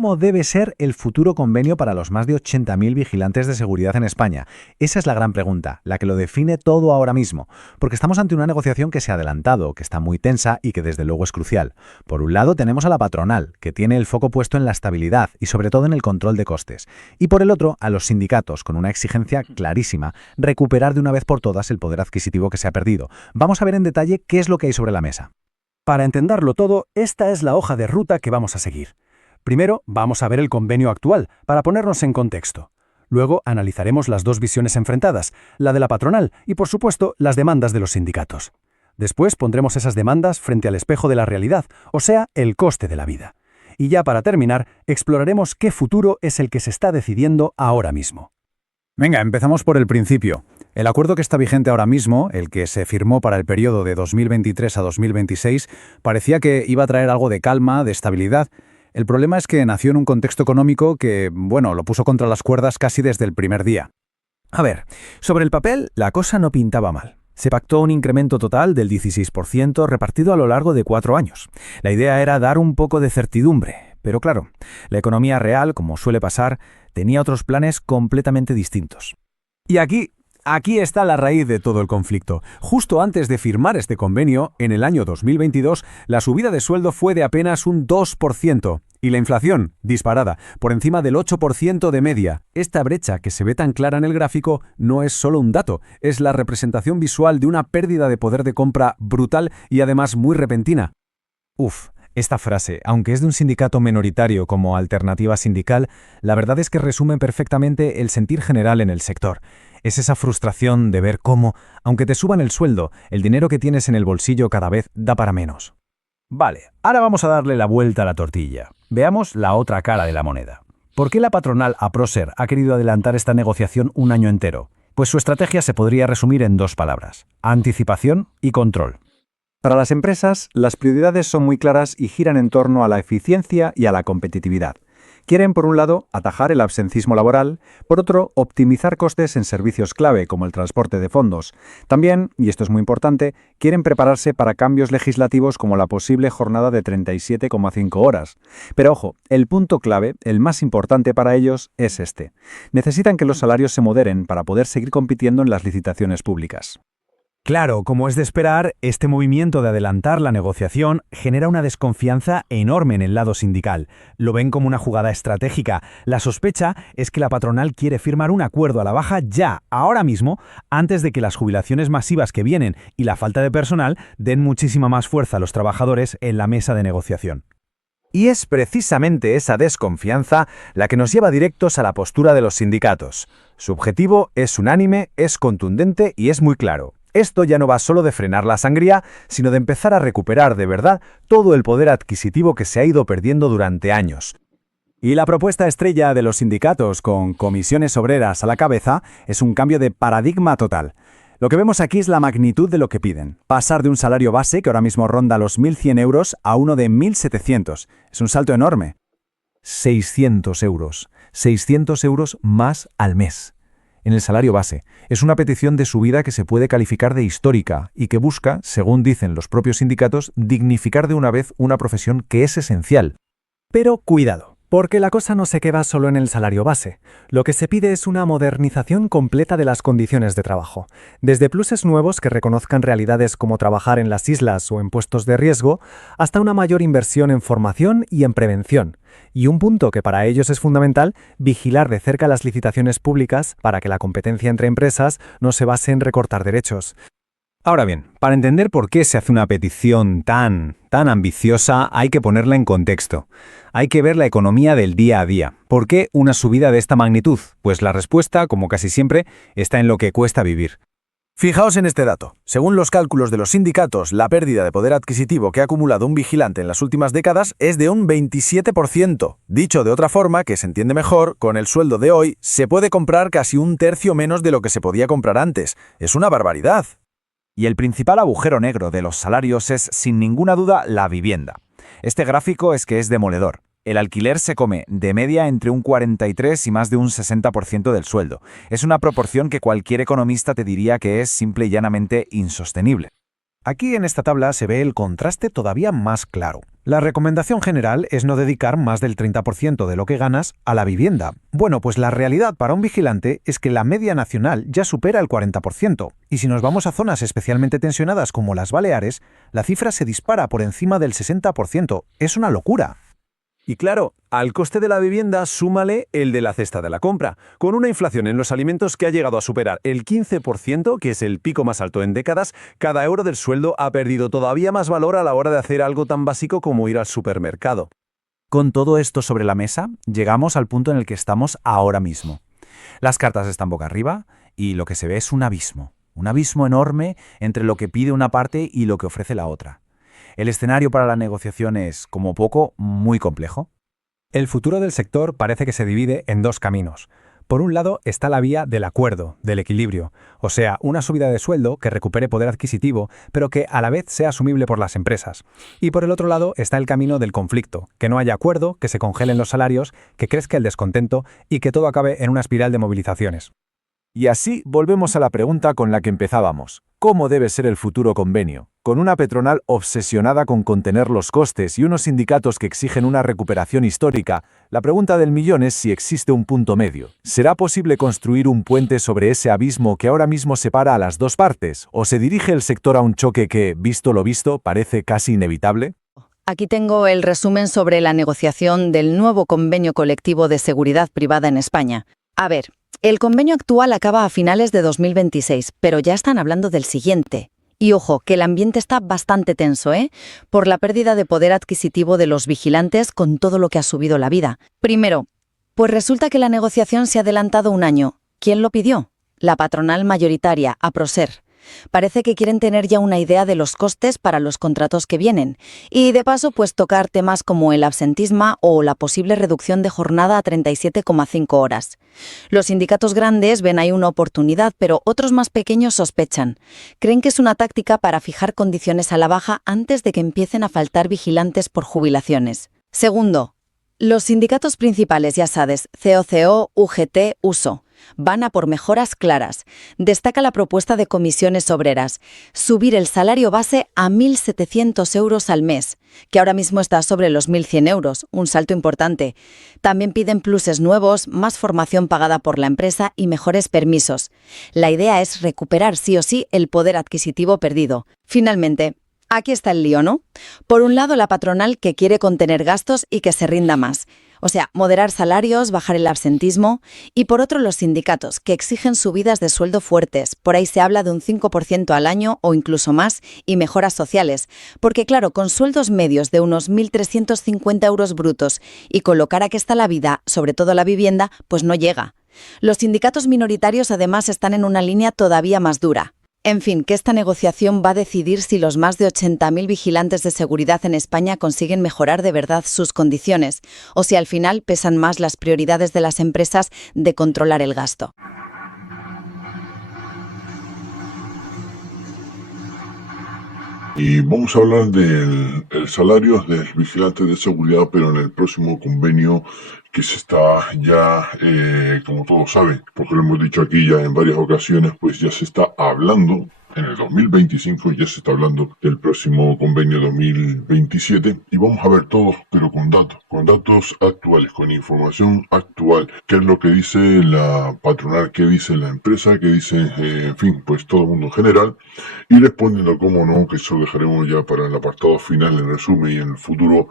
¿Cómo debe ser el futuro convenio para los más de 80.000 vigilantes de seguridad en España? Esa es la gran pregunta, la que lo define todo ahora mismo, porque estamos ante una negociación que se ha adelantado, que está muy tensa y que desde luego es crucial. Por un lado tenemos a la patronal, que tiene el foco puesto en la estabilidad y sobre todo en el control de costes. Y por el otro, a los sindicatos, con una exigencia clarísima, recuperar de una vez por todas el poder adquisitivo que se ha perdido. Vamos a ver en detalle qué es lo que hay sobre la mesa. Para entenderlo todo, esta es la hoja de ruta que vamos a seguir. Primero, vamos a ver el convenio actual, para ponernos en contexto. Luego, analizaremos las dos visiones enfrentadas, la de la patronal y, por supuesto, las demandas de los sindicatos. Después pondremos esas demandas frente al espejo de la realidad, o sea, el coste de la vida. Y ya para terminar, exploraremos qué futuro es el que se está decidiendo ahora mismo. Venga, empezamos por el principio. El acuerdo que está vigente ahora mismo, el que se firmó para el periodo de 2023 a 2026, parecía que iba a traer algo de calma, de estabilidad. El problema es que nació en un contexto económico que, lo puso contra las cuerdas casi desde el primer día. A ver, sobre el papel, la cosa no pintaba mal. Se pactó un incremento total del 16% repartido a lo largo de 4 años. La idea era dar un poco de certidumbre, pero claro, la economía real, como suele pasar, tenía otros planes completamente distintos. Y Aquí está la raíz de todo el conflicto. Justo antes de firmar este convenio, en el año 2022, la subida de sueldo fue de apenas un 2%. Y la inflación, disparada, por encima del 8% de media. Esta brecha que se ve tan clara en el gráfico no es solo un dato, es la representación visual de una pérdida de poder de compra brutal y además muy repentina. Esta frase, aunque es de un sindicato minoritario como Alternativa Sindical, la verdad es que resume perfectamente el sentir general en el sector. Es esa frustración de ver cómo, aunque te suban el sueldo, el dinero que tienes en el bolsillo cada vez da para menos. Vale, ahora vamos a darle la vuelta a la tortilla. Veamos la otra cara de la moneda. ¿Por qué la patronal Procer ha querido adelantar esta negociación un año entero? Pues su estrategia se podría resumir en 2 palabras: anticipación y control. Para las empresas, las prioridades son muy claras y giran en torno a la eficiencia y a la competitividad. Quieren, por un lado, atajar el absencismo laboral, por otro, optimizar costes en servicios clave como el transporte de fondos. También, y esto es muy importante, quieren prepararse para cambios legislativos como la posible jornada de 37,5 horas. Pero ojo, el punto clave, el más importante para ellos, es este. Necesitan que los salarios se moderen para poder seguir compitiendo en las licitaciones públicas. Claro, como es de esperar, este movimiento de adelantar la negociación genera una desconfianza enorme en el lado sindical. Lo ven como una jugada estratégica. La sospecha es que la patronal quiere firmar un acuerdo a la baja ya, ahora mismo, antes de que las jubilaciones masivas que vienen y la falta de personal den muchísima más fuerza a los trabajadores en la mesa de negociación. Y es precisamente esa desconfianza la que nos lleva directos a la postura de los sindicatos. Su objetivo es unánime, es contundente y es muy claro. Esto ya no va solo de frenar la sangría, sino de empezar a recuperar de verdad todo el poder adquisitivo que se ha ido perdiendo durante años. Y la propuesta estrella de los sindicatos, con comisiones obreras a la cabeza, es un cambio de paradigma total. Lo que vemos aquí es la magnitud de lo que piden. Pasar de un salario base, que ahora mismo ronda los 1.100 euros, a uno de 1.700. Es un salto enorme. 600 euros. 600 euros más al mes. En el salario base. Es una petición de subida que se puede calificar de histórica y que busca, según dicen los propios sindicatos, dignificar de una vez una profesión que es esencial. Pero cuidado, porque la cosa no se queda solo en el salario base. Lo que se pide es una modernización completa de las condiciones de trabajo. Desde pluses nuevos que reconozcan realidades como trabajar en las islas o en puestos de riesgo, hasta una mayor inversión en formación y en prevención. Y un punto que para ellos es fundamental, vigilar de cerca las licitaciones públicas para que la competencia entre empresas no se base en recortar derechos. Ahora bien, para entender por qué se hace una petición tan ambiciosa, hay que ponerla en contexto. Hay que ver la economía del día a día. ¿Por qué una subida de esta magnitud? Pues la respuesta, como casi siempre, está en lo que cuesta vivir. Fijaos en este dato. Según los cálculos de los sindicatos, la pérdida de poder adquisitivo que ha acumulado un vigilante en las últimas décadas es de un 27%. Dicho de otra forma, que se entiende mejor, con el sueldo de hoy se puede comprar casi un tercio menos de lo que se podía comprar antes. Es una barbaridad. Y el principal agujero negro de los salarios es, sin ninguna duda, la vivienda. Este gráfico es que es demoledor. El alquiler se come, de media, entre un 43 y más de un 60% del sueldo. Es una proporción que cualquier economista te diría que es simple y llanamente insostenible. Aquí en esta tabla se ve el contraste todavía más claro. La recomendación general es no dedicar más del 30% de lo que ganas a la vivienda. Bueno, pues la realidad para un vigilante es que la media nacional ya supera el 40%, y si nos vamos a zonas especialmente tensionadas como las Baleares, la cifra se dispara por encima del 60%. Es una locura. Y claro, al coste de la vivienda súmale el de la cesta de la compra, con una inflación en los alimentos que ha llegado a superar el 15%, que es el pico más alto en décadas. Cada euro del sueldo ha perdido todavía más valor a la hora de hacer algo tan básico como ir al supermercado. Con todo esto sobre la mesa, llegamos al punto en el que estamos ahora mismo. Las cartas están boca arriba y lo que se ve es un abismo enorme entre lo que pide una parte y lo que ofrece la otra. El escenario para la negociación es, como poco, muy complejo. El futuro del sector parece que se divide en dos caminos. Por un lado está la vía del acuerdo, del equilibrio, o sea, una subida de sueldo que recupere poder adquisitivo, pero que a la vez sea asumible por las empresas. Y por el otro lado está el camino del conflicto, que no haya acuerdo, que se congelen los salarios, que crezca el descontento y que todo acabe en una espiral de movilizaciones. Y así volvemos a la pregunta con la que empezábamos. ¿Cómo debe ser el futuro convenio? Con una patronal obsesionada con contener los costes y unos sindicatos que exigen una recuperación histórica, la pregunta del millón es si existe un punto medio. ¿Será posible construir un puente sobre ese abismo que ahora mismo separa a las dos partes? ¿O se dirige el sector a un choque que, visto lo visto, parece casi inevitable? Aquí tengo el resumen sobre la negociación del nuevo convenio colectivo de seguridad privada en España. A ver, el convenio actual acaba a finales de 2026, pero ya están hablando del siguiente. Y ojo, que el ambiente está bastante tenso, por la pérdida de poder adquisitivo de los vigilantes con todo lo que ha subido la vida. Primero, pues resulta que la negociación se ha adelantado un año. ¿Quién lo pidió? La patronal mayoritaria, Aproser. Parece que quieren tener ya una idea de los costes para los contratos que vienen. Y de paso, pues tocar temas como el absentismo o la posible reducción de jornada a 37,5 horas. Los sindicatos grandes ven ahí una oportunidad, pero otros más pequeños sospechan. Creen que es una táctica para fijar condiciones a la baja antes de que empiecen a faltar vigilantes por jubilaciones. Segundo, los sindicatos principales, ya sabes, COCO, UGT, USO, van a por mejoras claras. Destaca la propuesta de comisiones obreras, subir el salario base a 1.700 euros al mes, que ahora mismo está sobre los 1.100 euros, un salto importante. También piden pluses nuevos, más formación pagada por la empresa y mejores permisos. La idea es recuperar sí o sí el poder adquisitivo perdido. Finalmente, aquí está el lío, ¿no? Por un lado, la patronal que quiere contener gastos y que se rinda más. O sea, moderar salarios, bajar el absentismo. Y por otro, los sindicatos, que exigen subidas de sueldo fuertes. Por ahí se habla de un 5% al año o incluso más, y mejoras sociales. Porque claro, con sueldos medios de unos 1.350 euros brutos y con lo cara que está la vida, sobre todo la vivienda, pues no llega. Los sindicatos minoritarios además están en una línea todavía más dura. En fin, que esta negociación va a decidir si los más de 80.000 vigilantes de seguridad en España consiguen mejorar de verdad sus condiciones, o si al final pesan más las prioridades de las empresas de controlar el gasto. Y vamos a hablar del salario del vigilante de seguridad, pero en el próximo convenio que se está ya, como todos saben, porque lo hemos dicho aquí ya en varias ocasiones, pues ya se está hablando, en el 2025 ya se está hablando del próximo convenio 2027, y vamos a ver todos, pero con datos actuales, con información actual, qué es lo que dice la patronal, qué dice la empresa, qué dice, en fin, pues todo el mundo en general, y respondiendo, como no, que eso lo dejaremos ya para el apartado final, en resumen y en el futuro,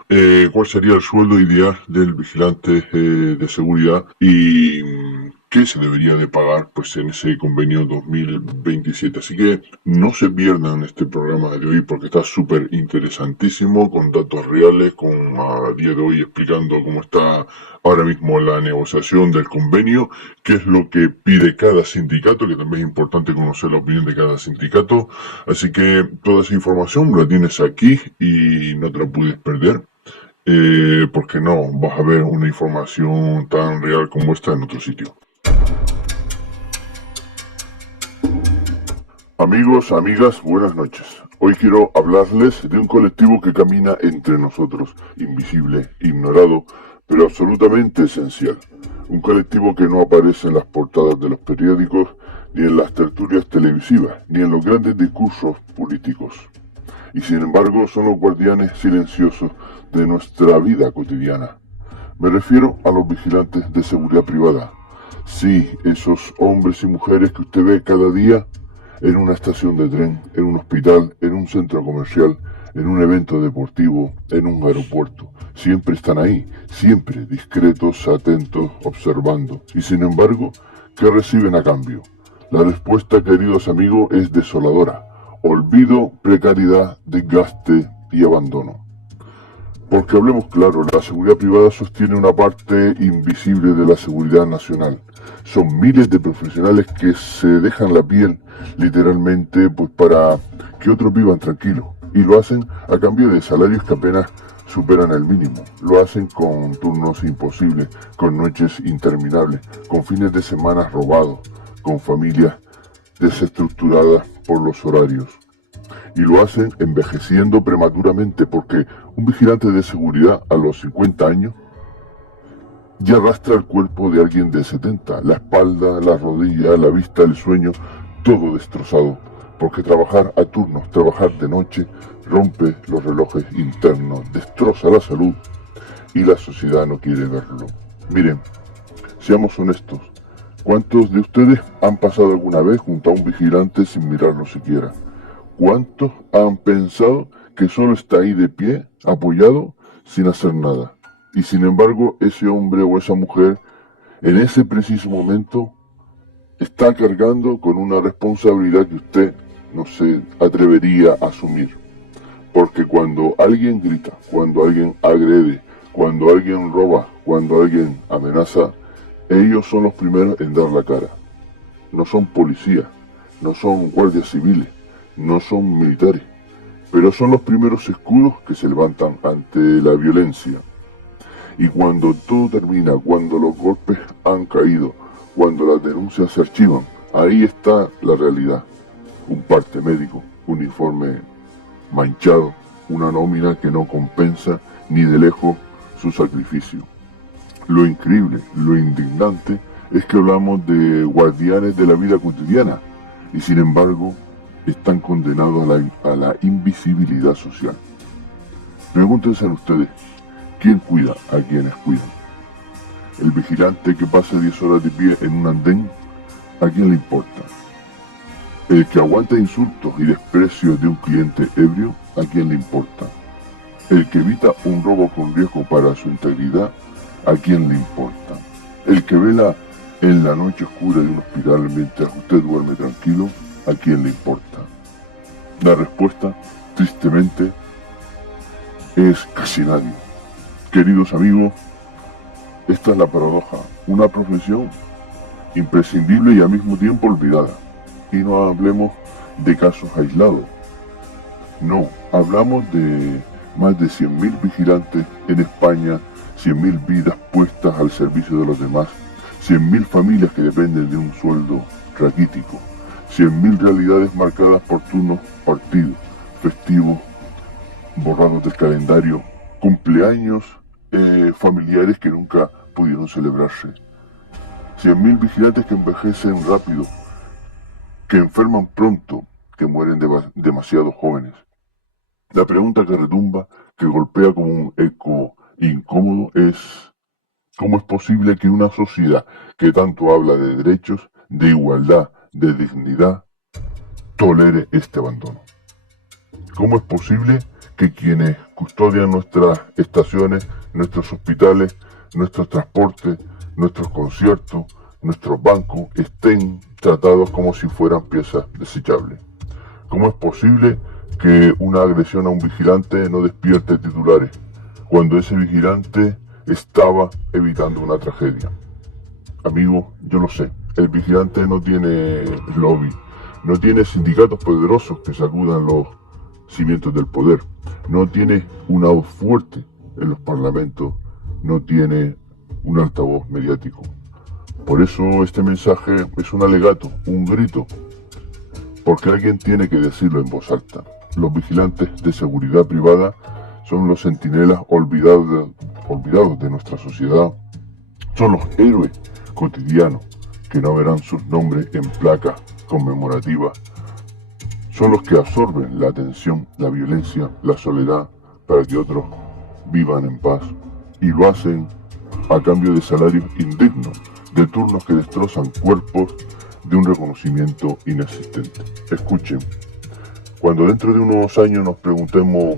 cuál sería el sueldo ideal del vigilante de seguridad y qué se debería de pagar pues en ese convenio 2027. Así que no se pierdan este programa de hoy porque está súper interesantísimo, con datos reales, con a día de hoy explicando cómo está ahora mismo la negociación del convenio, qué es lo que pide cada sindicato, que también es importante conocer la opinión de cada sindicato. Así que toda esa información la tienes aquí y no te la puedes perder. Porque no vas a ver una información tan real como esta en otro sitio. Amigos, amigas, buenas noches. Hoy quiero hablarles de un colectivo que camina entre nosotros, invisible, ignorado, pero absolutamente esencial. Un colectivo que no aparece en las portadas de los periódicos, ni en las tertulias televisivas, ni en los grandes discursos políticos. Y sin embargo son los guardianes silenciosos de nuestra vida cotidiana. Me refiero a los vigilantes de seguridad privada. Sí, esos hombres y mujeres que usted ve cada día en una estación de tren, en un hospital, en un centro comercial, en un evento deportivo, en un aeropuerto. Siempre están ahí, siempre discretos, atentos, observando. Y sin embargo, ¿qué reciben a cambio? La respuesta, queridos amigos, es desoladora. Olvido, precariedad, desgaste y abandono. Porque hablemos claro, la seguridad privada sostiene una parte invisible de la seguridad nacional. Son miles de profesionales que se dejan la piel, literalmente, pues para que otros vivan tranquilos. Y lo hacen a cambio de salarios que apenas superan el mínimo. Lo hacen con turnos imposibles, con noches interminables, con fines de semana robados, con familias desestructuradas por los horarios. Y lo hacen envejeciendo prematuramente, porque un vigilante de seguridad a los 50 años ya arrastra el cuerpo de alguien de 70, la espalda, la rodilla, la vista, el sueño, todo destrozado, porque trabajar a turnos, trabajar de noche, rompe los relojes internos, destroza la salud y la sociedad no quiere verlo. Miren, seamos honestos, ¿cuántos de ustedes han pasado alguna vez junto a un vigilante sin mirarlo siquiera? ¿Cuántos han pensado que solo está ahí de pie, apoyado, sin hacer nada? Y sin embargo, ese hombre o esa mujer, en ese preciso momento, está cargando con una responsabilidad que usted no se atrevería a asumir. Porque cuando alguien grita, cuando alguien agrede, cuando alguien roba, cuando alguien amenaza, ellos son los primeros en dar la cara. No son policías, no son guardias civiles, no son militares, pero son los primeros escudos que se levantan ante la violencia. Y cuando todo termina, cuando los golpes han caído, cuando las denuncias se archivan, ahí está la realidad. Un parte médico, un informe manchado, una nómina que no compensa ni de lejos su sacrificio. Lo increíble, lo indignante, es que hablamos de guardianes de la vida cotidiana y sin embargo están condenados a la invisibilidad social. Pregúntense a ustedes, ¿quién cuida a quienes cuidan? El vigilante que pasa 10 horas de pie en un andén, ¿a quién le importa? El que aguanta insultos y desprecios de un cliente ebrio, ¿a quién le importa? El que evita un robo con riesgo para su integridad, ¿a quién le importa? El que vela en la noche oscura de un hospital mientras usted duerme tranquilo, ¿a quién le importa? La respuesta, tristemente, es casi nadie. Queridos amigos, esta es la paradoja, una profesión imprescindible y al mismo tiempo olvidada. Y no hablemos de casos aislados. No, hablamos de más de 100.000 vigilantes en España, 100.000 vidas puestas al servicio de los demás, 100.000 familias que dependen de un sueldo raquítico, 100.000 realidades marcadas por turnos partidos, festivos, borrados del calendario, cumpleaños familiares que nunca pudieron celebrarse. 100.000 vigilantes que envejecen rápido, que enferman pronto, que mueren demasiado jóvenes. La pregunta que retumba, que golpea como un eco incómodo es: ¿cómo es posible que una sociedad que tanto habla de derechos, de igualdad, de dignidad, tolere este abandono? ¿Cómo es posible que quienes custodian nuestras estaciones, nuestros hospitales, nuestros transportes, nuestros conciertos, nuestros bancos estén tratados como si fueran piezas desechables? ¿Cómo es posible que una agresión a un vigilante no despierte titulares cuando ese vigilante estaba evitando una tragedia? Amigos, yo lo sé, el vigilante no tiene lobby, no tiene sindicatos poderosos que sacudan los cimientos del poder, no tiene una voz fuerte en los parlamentos, no tiene un altavoz mediático. Por eso este mensaje es un alegato, un grito, porque alguien tiene que decirlo en voz alta. Los vigilantes de seguridad privada son los centinelas olvidados de nuestra sociedad, son los héroes cotidianos que no verán sus nombres en placas conmemorativas, son los que absorben la atención, la violencia, la soledad, para que otros vivan en paz. Y lo hacen a cambio de salarios indignos, de turnos que destrozan cuerpos, de un reconocimiento inexistente. Escuchen, cuando dentro de unos años nos preguntemos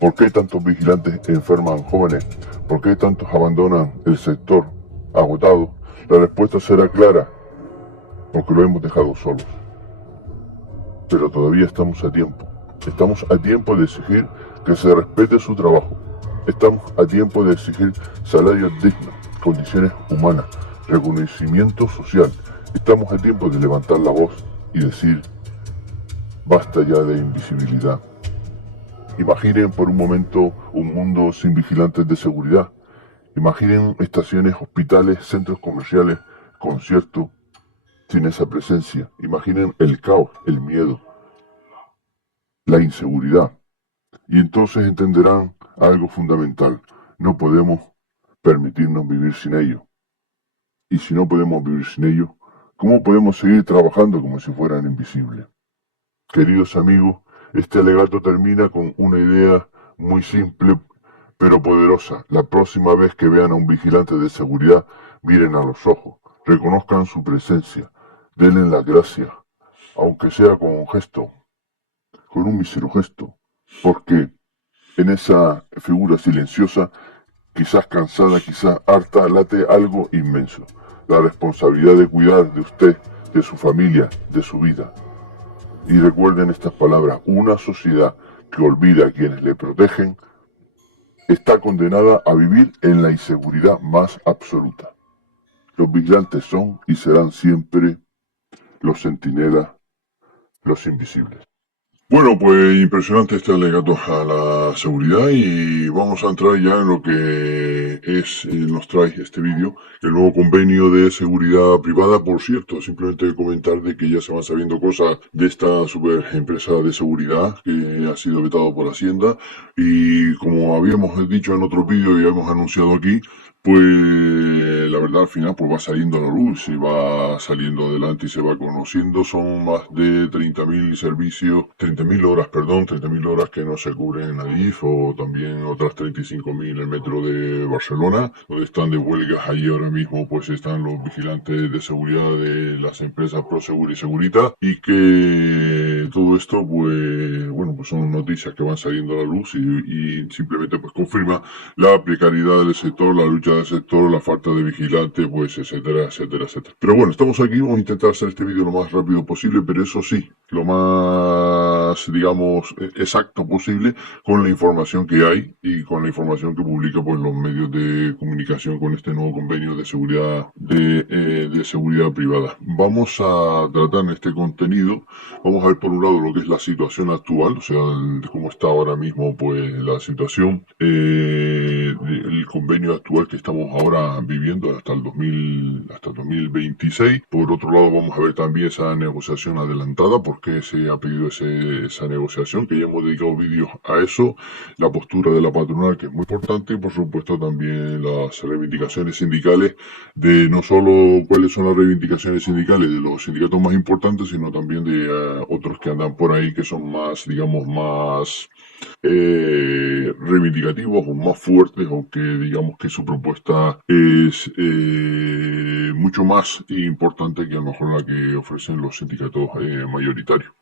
por qué tantos vigilantes enferman jóvenes, por qué tantos abandonan el sector agotado, la respuesta será clara, porque lo hemos dejado solos. Pero todavía estamos a tiempo. Estamos a tiempo de exigir que se respete su trabajo. Estamos a tiempo de exigir salarios dignos, condiciones humanas, reconocimiento social. Estamos a tiempo de levantar la voz y decir, basta ya de invisibilidad. Imaginen por un momento un mundo sin vigilantes de seguridad. Imaginen estaciones, hospitales, centros comerciales, conciertos, sin esa presencia. Imaginen el caos, el miedo, la inseguridad. Y entonces entenderán algo fundamental. No podemos permitirnos vivir sin ello. Y si no podemos vivir sin ello, ¿cómo podemos seguir trabajando como si fueran invisibles? Queridos amigos, este alegato termina con una idea muy simple pero poderosa. La próxima vez que vean a un vigilante de seguridad, miren a los ojos, reconozcan su presencia, denle las gracias, aunque sea con un gesto, con un mísero gesto, porque en esa figura silenciosa, quizás cansada, quizás harta, late algo inmenso. La responsabilidad de cuidar de usted, de su familia, de su vida. Y recuerden estas palabras, una sociedad que olvida a quienes le protegen está condenada a vivir en la inseguridad más absoluta. Los vigilantes son y serán siempre los centinelas, los invisibles. Bueno, pues impresionante este alegato a la seguridad y vamos a entrar ya en lo que nos trae este vídeo, el nuevo convenio de seguridad privada. Por cierto, simplemente comentar de que ya se van sabiendo cosas de esta super empresa de seguridad que ha sido vetado por Hacienda y como habíamos dicho en otro vídeo y hemos anunciado aquí, pues la verdad al final pues va saliendo a la luz y va saliendo adelante y se va conociendo. Son más de 30.000 servicios, 30.000 horas que no se cubren en Adif, o también otras 35.000 en el metro de Barcelona, donde están de huelgas. Allí ahora mismo pues están los vigilantes de seguridad de las empresas Prosegur y Segurita, y que todo esto pues bueno, pues son noticias que van saliendo a la luz y simplemente pues confirma la precariedad del sector, la lucha del sector, la falta de vigilantes, pues etcétera, etcétera, etcétera. Pero bueno, estamos aquí, vamos a intentar hacer este vídeo lo más rápido posible, pero eso sí, lo más, digamos, exacto posible con la información que hay y con la información que publica pues los medios de comunicación con este nuevo convenio de seguridad de seguridad privada. Vamos a tratar en este contenido, vamos a ver por un lado lo que es la situación actual, o sea, cómo está ahora mismo pues la situación, el convenio actual que estamos ahora viviendo hasta el 2026. Por otro lado, vamos a ver también esa negociación adelantada, por qué se ha pedido esa negociación, que ya hemos dedicado vídeos a eso, la postura de la patronal, que es muy importante, y por supuesto también las reivindicaciones sindicales, de no solo cuáles son las reivindicaciones sindicales de los sindicatos más importantes, sino también de otros que andan por ahí que son más, digamos, más reivindicativos o más fuertes, o que digamos que su propuesta es mucho más importante que a lo mejor la que ofrecen los sindicatos mayoritarios.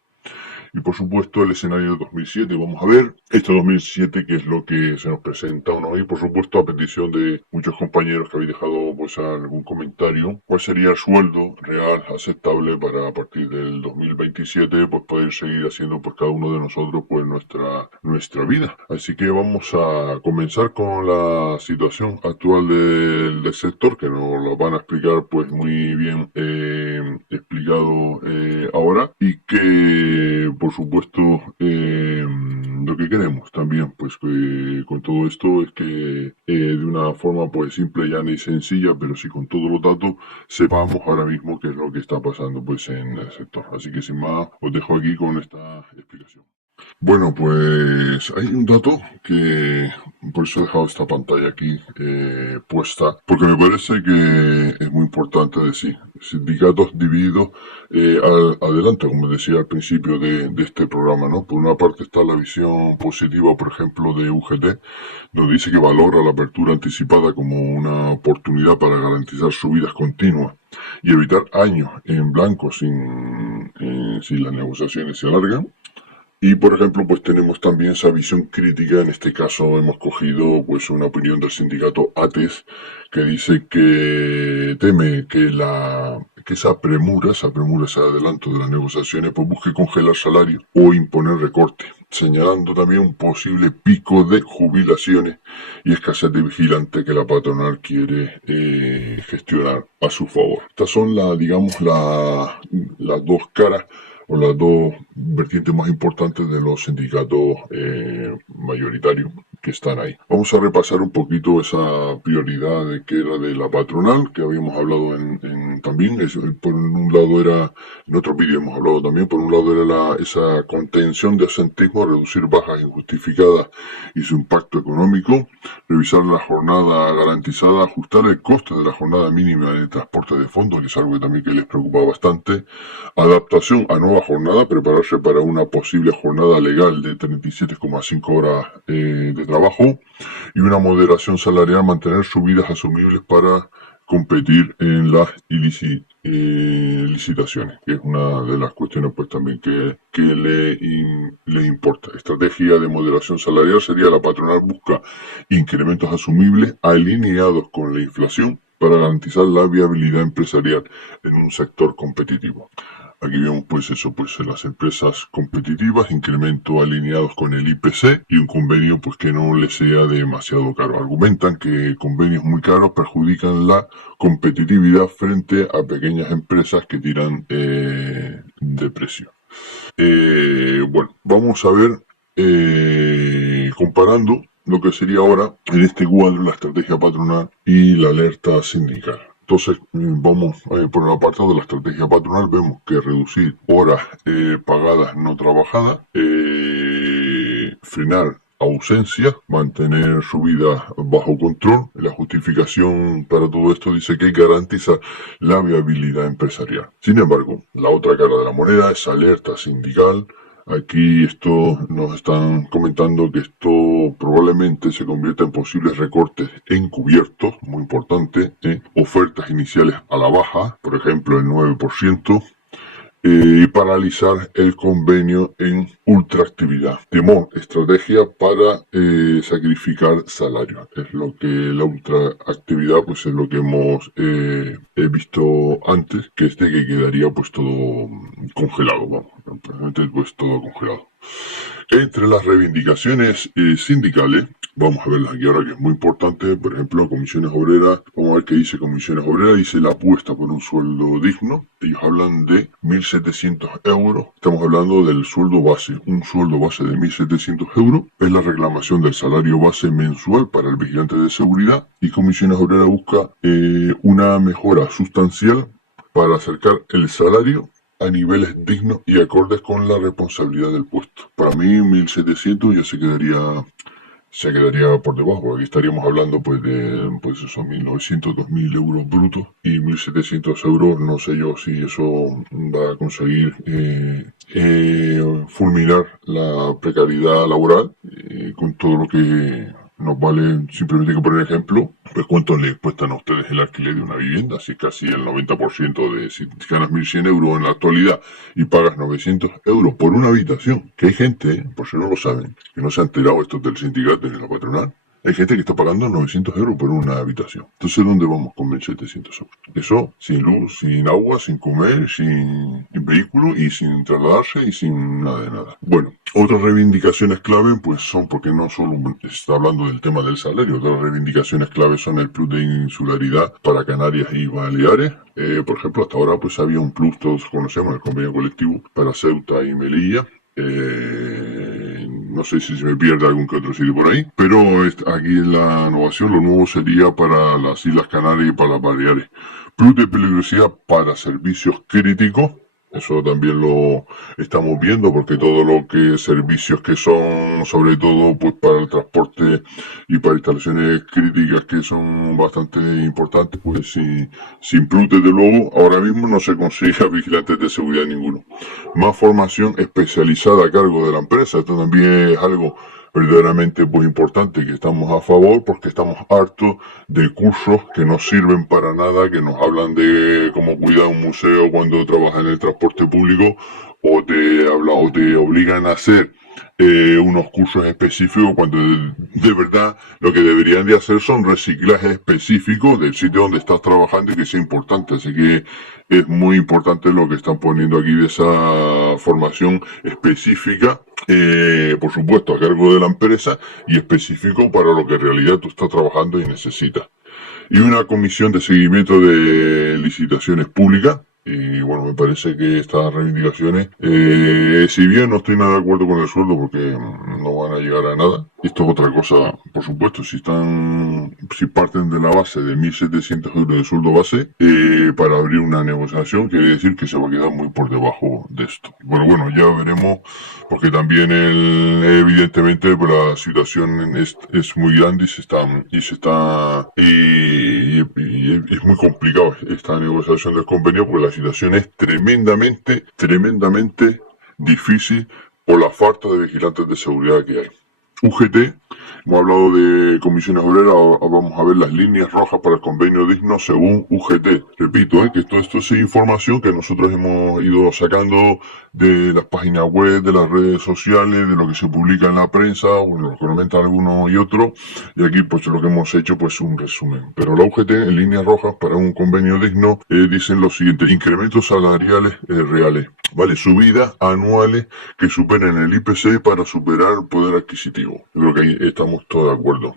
Y por supuesto el escenario de 2007, vamos a ver este 2007 que es lo que se nos presenta o no, y por supuesto a petición de muchos compañeros que habéis dejado pues algún comentario, cuál sería el sueldo real aceptable para a partir del 2027 pues poder seguir haciendo pues cada uno de nosotros pues nuestra vida. Así que vamos a comenzar con la situación actual del sector, que nos lo van a explicar pues muy bien explicado ahora, y que por supuesto lo que queremos también pues con todo esto es que de una forma pues simple, llana y sencilla, pero sí con todos los datos, sepamos ahora mismo qué es lo que está pasando pues en el sector. Así que sin más, os dejo aquí con esta explicación. Bueno, pues hay un dato que por eso he dejado esta pantalla aquí puesta, porque me parece que es muy importante decir, sindicatos divididos adelante, como decía al principio de este programa, ¿no? Por una parte está la visión positiva, por ejemplo, de UGT, donde dice que valora la apertura anticipada como una oportunidad para garantizar subidas continuas y evitar años en blanco si las negociaciones se alargan. Y por ejemplo, pues tenemos también esa visión crítica. En este caso hemos cogido pues una opinión del sindicato ATES, que dice que teme que esa premura, ese adelanto de las negociaciones, pues busque congelar salarios o imponer recortes, señalando también un posible pico de jubilaciones y escasez de vigilantes que la patronal quiere gestionar a su favor. Estas son las dos caras o las dos vertientes más importantes de los sindicatos mayoritarios que están ahí. Vamos a repasar un poquito esa prioridad que era de la patronal, que habíamos hablado también. Por un lado era, en otro vídeo hemos hablado también, por un lado era esa contención de absentismo, reducir bajas injustificadas y su impacto económico, revisar la jornada garantizada, ajustar el coste de la jornada mínima de transporte de fondos, que es algo que también que les preocupa bastante, adaptación a nueva jornada, prepararse para una posible jornada legal de 37,5 horas de trabajo y una moderación salarial, mantener subidas asumibles para competir en las licitaciones, que es una de las cuestiones pues también que le importa. Estrategia de moderación salarial sería: la patronal busca incrementos asumibles alineados con la inflación para garantizar la viabilidad empresarial en un sector competitivo. Aquí vemos pues las empresas competitivas, incrementos alineados con el IPC y un convenio pues que no les sea demasiado caro. Argumentan que convenios muy caros perjudican la competitividad frente a pequeñas empresas que tiran de precio. Bueno, vamos a ver comparando lo que sería ahora en este cuadro la estrategia patronal y la alerta sindical. Entonces, vamos por el apartado de la estrategia patronal, vemos que reducir horas pagadas no trabajadas, frenar ausencias, mantener subidas bajo control. La justificación para todo esto dice que garantizar la viabilidad empresarial. Sin embargo, la otra cara de la moneda es alerta sindical. Aquí nos están comentando que esto probablemente se convierta en posibles recortes encubiertos, muy importante, ofertas iniciales a la baja, por ejemplo el 9%, y paralizar el convenio en ultraactividad. Temor, estrategia para sacrificar salarios. Es lo que la ultraactividad pues es lo que hemos visto antes, que que quedaría pues todo congelado, vamos, prácticamente pues todo congelado. Entre las reivindicaciones sindicales, vamos a verlas aquí ahora, que es muy importante. Por ejemplo, Comisiones Obreras, vamos a ver qué dice Comisiones Obreras. Dice la apuesta por un sueldo digno. Ellos hablan de 1.700 euros. Estamos hablando del sueldo base. Un sueldo base de 1.700 euros es la reclamación del salario base mensual para el vigilante de seguridad. Y Comisiones Obreras busca una mejora sustancial para acercar el salario a niveles dignos y acordes con la responsabilidad del puesto. Para mí 1.700 ya se quedaría por debajo. Aquí estaríamos hablando pues de esos 1.900, 2.000 euros brutos, y 1.700 euros, no sé yo si eso va a conseguir fulminar la precariedad laboral con todo lo que nos vale. Simplemente hay que poner ejemplo, pues cuánto les cuestan a ustedes el alquiler de una vivienda, si casi el 90% de, si ganas 1.100 euros en la actualidad y pagas 900 euros por una habitación, que hay gente, por si no lo saben, que no se ha enterado esto del sindicato ni de la patronal, hay gente que está pagando 900 euros por una habitación. Entonces, ¿dónde vamos con 1.700 euros? Eso sin luz, sin agua, sin comer, sin vehículo y sin trasladarse y sin nada de nada. Bueno, otras reivindicaciones clave pues son, porque no solo está hablando del tema del salario, otras reivindicaciones clave son el plus de insularidad para Canarias y Baleares. Por ejemplo, hasta ahora pues había un plus, todos conocemos el convenio colectivo para Ceuta y Melilla. No sé si se me pierde algún que otro sitio por ahí, pero aquí en la innovación lo nuevo sería para las Islas Canarias y para las Baleares. Plus de peligrosidad para servicios críticos, Eso también lo estamos viendo porque todo lo que servicios que son, sobre todo pues para el transporte y para instalaciones críticas que son bastante importantes, pues sin plus, desde luego, ahora mismo no se consigue vigilantes de seguridad ninguno. Más formación especializada a cargo de la empresa, esto también es algo verdaderamente pues importante, que estamos a favor porque estamos hartos de cursos que no sirven para nada, que nos hablan de cómo cuidar un museo cuando trabajas en el transporte público, o te obligan a hacer unos cursos específicos cuando de verdad lo que deberían de hacer son reciclajes específicos del sitio donde estás trabajando y que sea importante. Así que es muy importante lo que están poniendo aquí de esa formación específica, por supuesto a cargo de la empresa y específico para lo que en realidad tú estás trabajando y necesitas. Y una comisión de seguimiento de licitaciones públicas. Y bueno, me parece que estas reivindicaciones, si bien no estoy nada de acuerdo con el sueldo porque no van a llegar a nada, esto es otra cosa, por supuesto, si parten de la base de 1.700 euros de sueldo base, para abrir una negociación, quiere decir que se va a quedar muy por debajo de esto. Pero bueno, ya veremos, porque también evidentemente pues, la situación es muy grande y es muy complicado esta negociación del convenio, porque la situación es tremendamente difícil por la falta de vigilantes de seguridad que hay. UGT, hemos hablado de comisiones obreras, vamos a ver las líneas rojas para el convenio digno según UGT. Repito, que todo esto es información que nosotros hemos ido sacando de las páginas web, de las redes sociales, de lo que se publica en la prensa, bueno, lo que comentan algunos y otros, y aquí pues lo que hemos hecho pues un resumen. Pero la UGT en líneas rojas para un convenio digno dicen lo siguiente: incrementos salariales reales, ¿vale? Subidas anuales que superen el IPC para superar el poder adquisitivo. Yo creo que ahí estamos todos de acuerdo.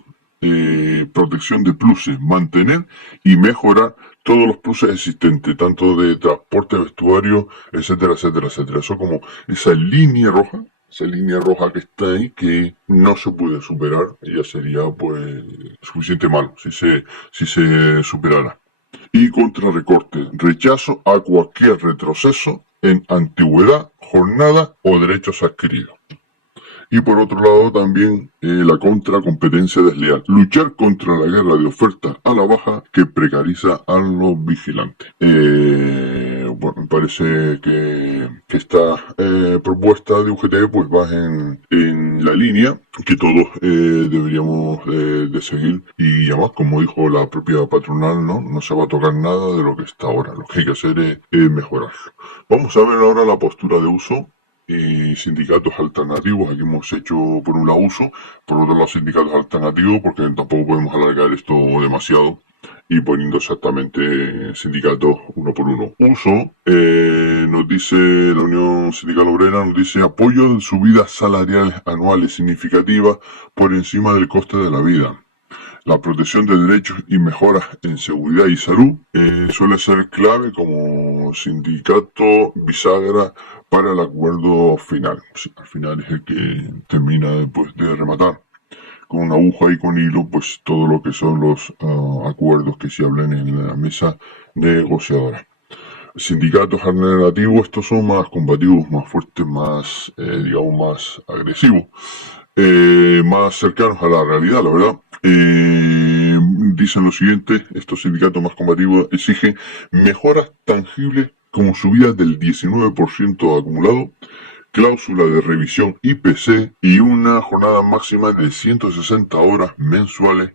Protección de pluses, mantener y mejorar todos los pluses existentes, tanto de transporte, vestuario, etcétera, etcétera, etcétera. Eso como esa línea roja que está ahí, que no se puede superar, y ya sería pues suficiente malo si se superara. Y contra recorte, rechazo a cualquier retroceso en antigüedad, jornada o derechos adquiridos. Y por otro lado también la competencia desleal. Luchar contra la guerra de ofertas a la baja que precariza a los vigilantes. Bueno, me parece que esta propuesta de UGT pues va en la línea que todos deberíamos de seguir, y además, como dijo la propia patronal, no se va a tocar nada de lo que está ahora. Lo que hay que hacer es mejorarlo. Vamos a ver ahora la postura de uso y sindicatos alternativos. Aquí hemos hecho por un lado uso, por otro lado sindicatos alternativos, porque tampoco podemos alargar esto demasiado y poniendo exactamente sindicatos uno por uno. Uso, nos dice la Unión Sindical Obrera, nos dice apoyo de subidas salariales anuales significativas por encima del coste de la vida. La protección de derechos y mejoras en seguridad y salud suele ser clave como sindicato bisagra para el acuerdo final. Sí, al final es el que termina después de rematar con una aguja y con hilo pues todo lo que son los acuerdos que se hablan en la mesa negociadora. Sindicatos alternativos, estos son más combativos, más fuertes, más más agresivos, más cercanos a la realidad, la verdad. Dicen lo siguiente: estos sindicatos más combativos exigen mejoras tangibles como subida del 19% acumulado, cláusula de revisión IPC y una jornada máxima de 160 horas mensuales,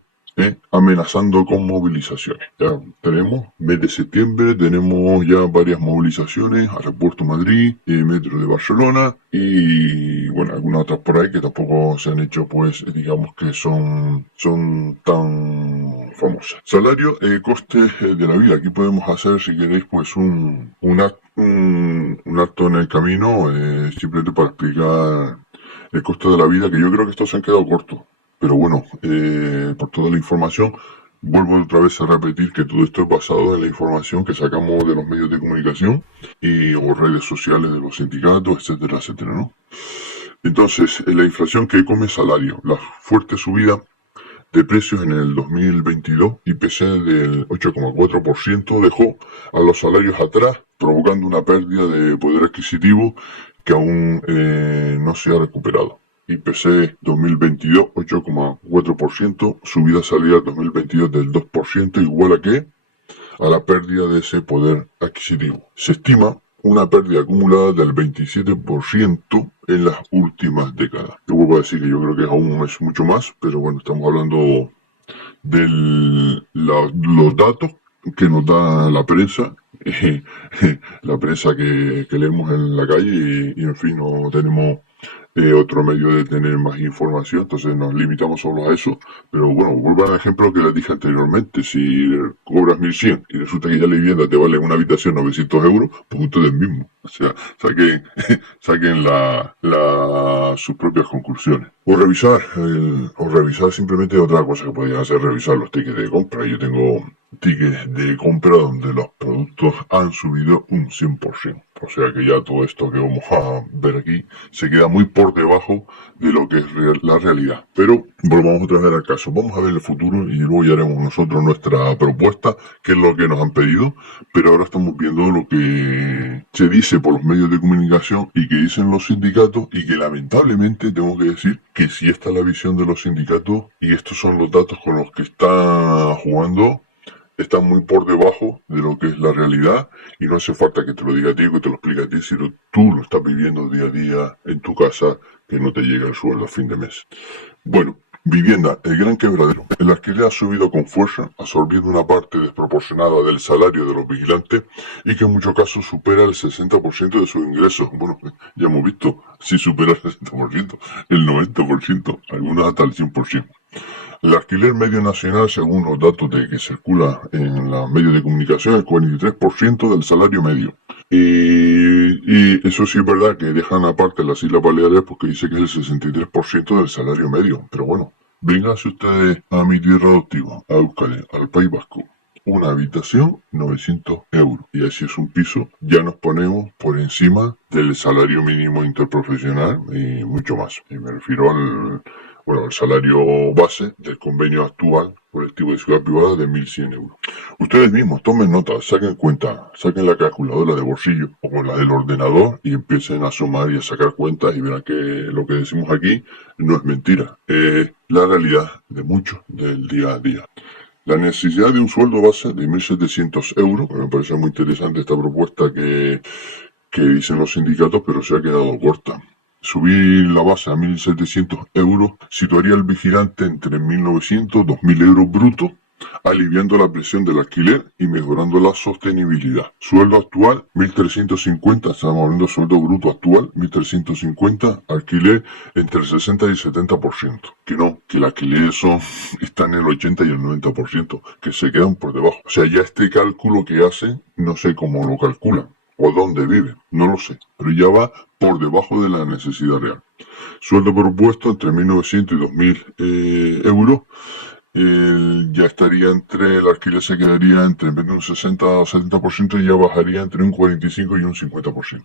amenazando con movilizaciones. Ya tenemos mes de septiembre, tenemos ya varias movilizaciones: Aeropuerto Madrid, Metro de Barcelona y bueno, algunas otras por ahí que tampoco se han hecho, pues digamos que son tan famosas. Salario, coste de la vida. Aquí podemos hacer, si queréis, pues un acto en el camino, simplemente para explicar el coste de la vida, que yo creo que estos se han quedado cortos. Pero bueno, por toda la información, vuelvo otra vez a repetir que todo esto es basado en la información que sacamos de los medios de comunicación o redes sociales de los sindicatos, etcétera, etcétera, ¿no? Entonces, la inflación que come salario, la fuerte subida de precios en el 2022, IPC del 8,4%, dejó a los salarios atrás, provocando una pérdida de poder adquisitivo que aún no se ha recuperado. IPC 2022, 8,4%, subida salida 2022 del 2%, igual a qué? A la pérdida de ese poder adquisitivo. Se estima una pérdida acumulada del 27% en las últimas décadas. Yo vuelvo a decir que yo creo que aún es mucho más, pero bueno, estamos hablando de los datos que nos da la prensa, la prensa que leemos en la calle y en fin, no tenemos otro medio de tener más información, entonces nos limitamos solo a eso. Pero bueno, vuelvo al ejemplo que les dije anteriormente: si cobras 1.100 y resulta que ya la vivienda te vale una habitación 900 euros, pues ustedes mismos, o sea, saquen sus propias conclusiones. O revisar simplemente otra cosa que podrían hacer, revisar los tickets de compra. Yo tengo tickets de compra donde los productos han subido un 100%. O sea que ya todo esto que vamos a ver aquí se queda muy por debajo de lo que es la realidad. Pero volvamos otra vez al caso. Vamos a ver el futuro y luego ya haremos nosotros nuestra propuesta, que es lo que nos han pedido. Pero ahora estamos viendo lo que se dice por los medios de comunicación y que dicen los sindicatos, y que lamentablemente tengo que decir que si esta es la visión de los sindicatos y estos son los datos con los que está jugando, está muy por debajo de lo que es la realidad, y no hace falta que te lo diga a ti, que te lo explique a ti, si tú lo estás viviendo día a día en tu casa, que no te llega el sueldo a fin de mes. Bueno, vivienda, el gran quebradero. El alquiler ha subido con fuerza, absorbiendo una parte desproporcionada del salario de los vigilantes y que en muchos casos supera el 60% de sus ingresos. Bueno, ya hemos visto, si supera el 60%, el 90%, algunos hasta el 100%. El alquiler medio nacional, según los datos de que circula en los medios de comunicación, es el 43% del salario medio. Y eso sí es verdad que dejan aparte las Islas Baleares porque dice que es el 63% del salario medio. Pero bueno, vénganse ustedes a mi tierra adoptiva, a Euskadi, al País Vasco. Una habitación, 900 euros. Y así es un piso, ya nos ponemos por encima del salario mínimo interprofesional y mucho más. Y me refiero al salario base del convenio actual colectivo de ciudad privada de 1.100 euros. Ustedes mismos tomen nota, saquen cuenta, saquen la calculadora de bolsillo o con la del ordenador y empiecen a sumar y a sacar cuentas y verán que lo que decimos aquí no es mentira, es la realidad de muchos del día a día. La necesidad de un sueldo base de 1.700 euros, me parece muy interesante esta propuesta que dicen los sindicatos, pero se ha quedado corta. Subir la base a 1.700 euros situaría al vigilante entre 1.900 y 2.000 euros brutos, aliviando la presión del alquiler y mejorando la sostenibilidad. Sueldo actual, 1.350, estamos hablando de sueldo bruto actual, 1.350, alquiler entre el 60 y el 70%. Que el alquiler está en el 80 y el 90%, que se quedan por debajo. O sea, ya este cálculo que hacen, no sé cómo lo calculan o dónde viven, no lo sé, pero ya va por debajo de la necesidad real. Sueldo propuesto entre 1.900 y 2.000 euros. Ya estaría el alquiler se quedaría entre, en vez de un 60 o 70%, ya bajaría entre un 45 y un 50%.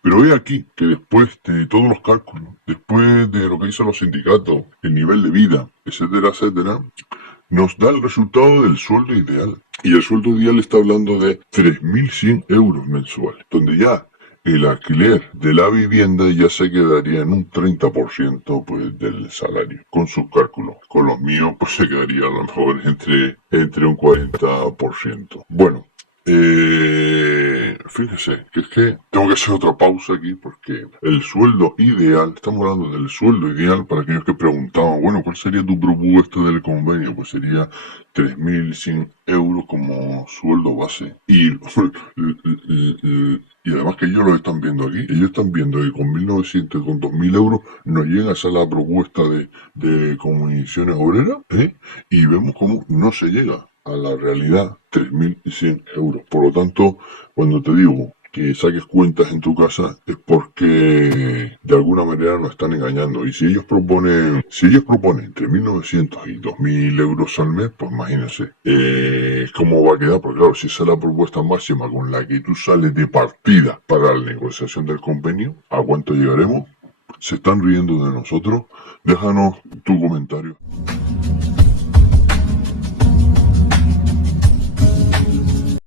Pero he aquí que después de todos los cálculos, después de lo que dicen los sindicatos, el nivel de vida, etcétera, etcétera, nos da el resultado del sueldo ideal. Y el sueldo ideal está hablando de 3.100 euros mensuales, donde ya el alquiler de la vivienda ya se quedaría en un 30% pues, del salario, con sus cálculos. Con los míos pues se quedaría a lo mejor entre un 40%. Bueno, fíjese que es que tengo que hacer otra pausa aquí porque el sueldo ideal, estamos hablando del sueldo ideal para aquellos que preguntaban, bueno, ¿cuál sería tu propuesta del convenio? Pues sería 3.100 euros como sueldo base. Y además que ellos lo están viendo aquí, ellos están viendo que con 1.900, con 2.000 euros nos llega a ser la propuesta de comisiones obreras, y vemos cómo no se llega a la realidad 3.100 euros. Por lo tanto, cuando te digo que saques cuentas en tu casa es porque de alguna manera nos están engañando. Y si ellos proponen entre 1.900 y 2.000 euros al mes, pues imagínense cómo va a quedar. Porque claro, si esa es la propuesta máxima con la que tú sales de partida para la negociación del convenio, ¿a cuánto llegaremos? ¿Se están riendo de nosotros? Déjanos tu comentario.